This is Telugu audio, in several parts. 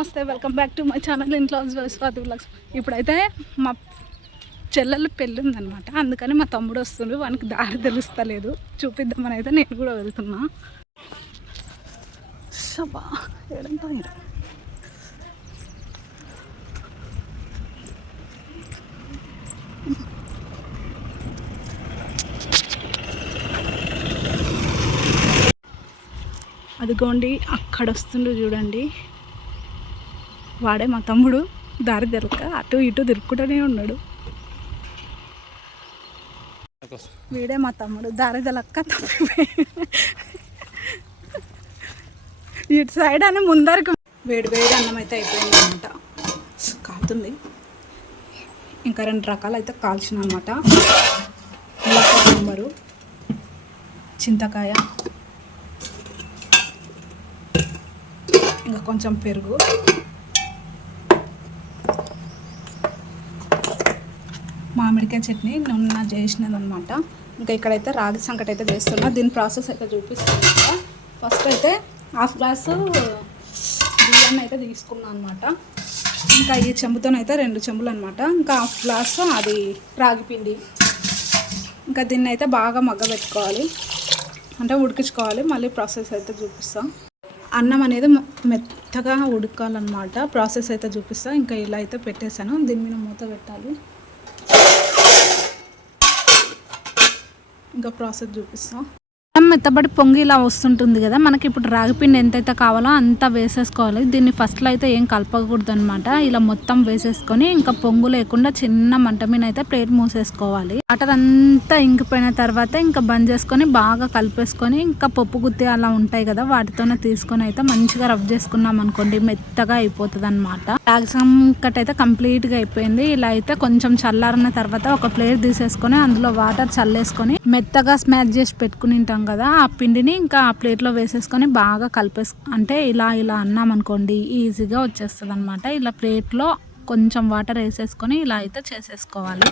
నమస్తే welcome back to my channel ఇంట్లో స్వాతి బ్లాగ్స్ ఇప్పుడైతే మా చెల్లెలు పెళ్ళి ఉందనమాట అందుకని మా తమ్ముడు వస్తుండు వానికి దారి తెలుస్తలేదు. చూపిద్దామని అయితే నేను కూడా వెళ్తున్నా. షబా ఏడంతా అదిగోండి అక్కడ వస్తుండు చూడండి. వాడే మా తమ్ముడు. దారి తెలక అటు ఇటు తిరుక్కుంటూనే ఉన్నాడు. వీడే మా తమ్ముడు. దారి తెలక్క తప్పిపోయి. ఇటు సైడ్ అని ముందరికి వేడి వేడి అన్నం అయితే అయిపోయింది అనమాట కాలుతుంది. ఇంకా రెండు రకాలు అయితే కాల్చిన అనమాట సాంబారు చింతకాయ ఇంకా కొంచెం పెరుగు. మామిడికాయ చట్నీ నిన్న చేసినది అనమాట ఇంకా ఇక్కడైతే రాగి సంకటి అయితే చేస్తున్నా. దీని ప్రాసెస్ అయితే చూపిస్తాను ఫస్ట్ అయితే హాఫ్ గ్లాసు బియ్యం అయితే తీసుకున్నాను అనమాట ఇంకా ఈ చెంబుతోనైతే రెండు చెంబులు అనమాట ఇంకా హాఫ్ గ్లాసు అది రాగి పిండి. ఇంకా దీన్ని అయితే బాగా మగ్గబెట్టుకోవాలి. అంటే ఉడికించుకోవాలి. మళ్ళీ ప్రాసెస్ అయితే చూపిస్తాం. అన్నం అనేది మెత్తగా ఉడకాలన్నమాట. ప్రాసెస్ అయితే చూపిస్తాను ఇంకా ఇలా అయితే పెట్టేశాను. దీని మీద మూత పెట్టాలి. ఇంకా ప్రాసెస్ చూపిస్తాం. మెత్తబడి పొంగి ఇలా వస్తుంటుంది కదా మనకి ఇప్పుడు రాగిపిండి ఎంతైతే కావాలో అంత వేసేసుకోవాలి. దీన్ని ఫస్ట్లో అయితే ఏం కలపకూడదు అనమాట ఇలా మొత్తం వేసేసుకొని ఇంకా పొంగు లేకుండా చిన్న మంట మీద అయితే ప్లేట్ మూసేసుకోవాలి. వాటర్ అంతా ఇంకిపోయిన తర్వాత ఇంకా బంద్ చేసుకొని బాగా కలిపేసుకొని ఇంకా పప్పు గుత్తి అలా ఉంటాయి కదా వాటితోనే తీసుకొని అయితే మంచిగా రబ్ చేసుకున్నాం అనుకోండి మెత్తగా అయిపోతుంది అనమాట కట్ అయితే కంప్లీట్గా అయిపోయింది. ఇలా అయితే కొంచెం చల్లారిన తర్వాత ఒక ప్లేట్ తీసేసుకొని అందులో వాటర్ చల్లేసుకొని మెత్తగా స్మాష్ చేసి పెట్టుకుని ఉంటాం కదా ఆ పిండిని ఇంకా ఆ ప్లేట్లో వేసేసుకొని బాగా కలిపేసు అంటే ఇలా ఇలా అన్నాం అనుకోండి ఈజీగా వచ్చేస్తుంది అనమాట ఇలా ప్లేట్లో కొంచెం వాటర్ వేసేసుకొని ఇలా అయితే చేసేసుకోవాలి.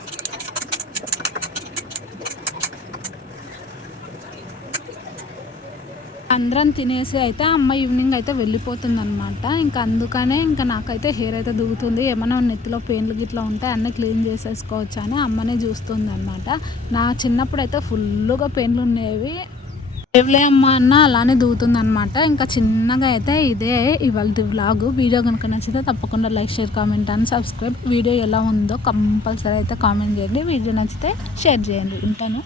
అందరం తినేసి అయితే అమ్మ ఈవినింగ్ అయితే వెళ్ళిపోతుంది అనమాట ఇంకా అందుకనే ఇంకా నాకైతే హెయిర్ అయితే దిగుతుంది ఏమైనా నెత్తిలో పెయిన్లు గిట్లా ఉంటే అన్నీ క్లీన్ చేసేసుకోవచ్చు అని అమ్మనే చూస్తుంది అనమాట నా చిన్నప్పుడు అయితే ఫుల్గా పెయిన్లు ఉండేవి. లేవులే అమ్మ అన్న అలానే దిగుతుంది అనమాట ఇంకా చిన్నగా అయితే ఇదే ఇవాళ వ్లాగ్ వీడియో కనుక నచ్చితే తప్పకుండా like share comment and subscribe. Video ఎలా ఉందో కంపల్సరీ అయితే కామెంట్ చేయండి. వీడియో నచ్చితే షేర్ చేయండి. ఉంటాను.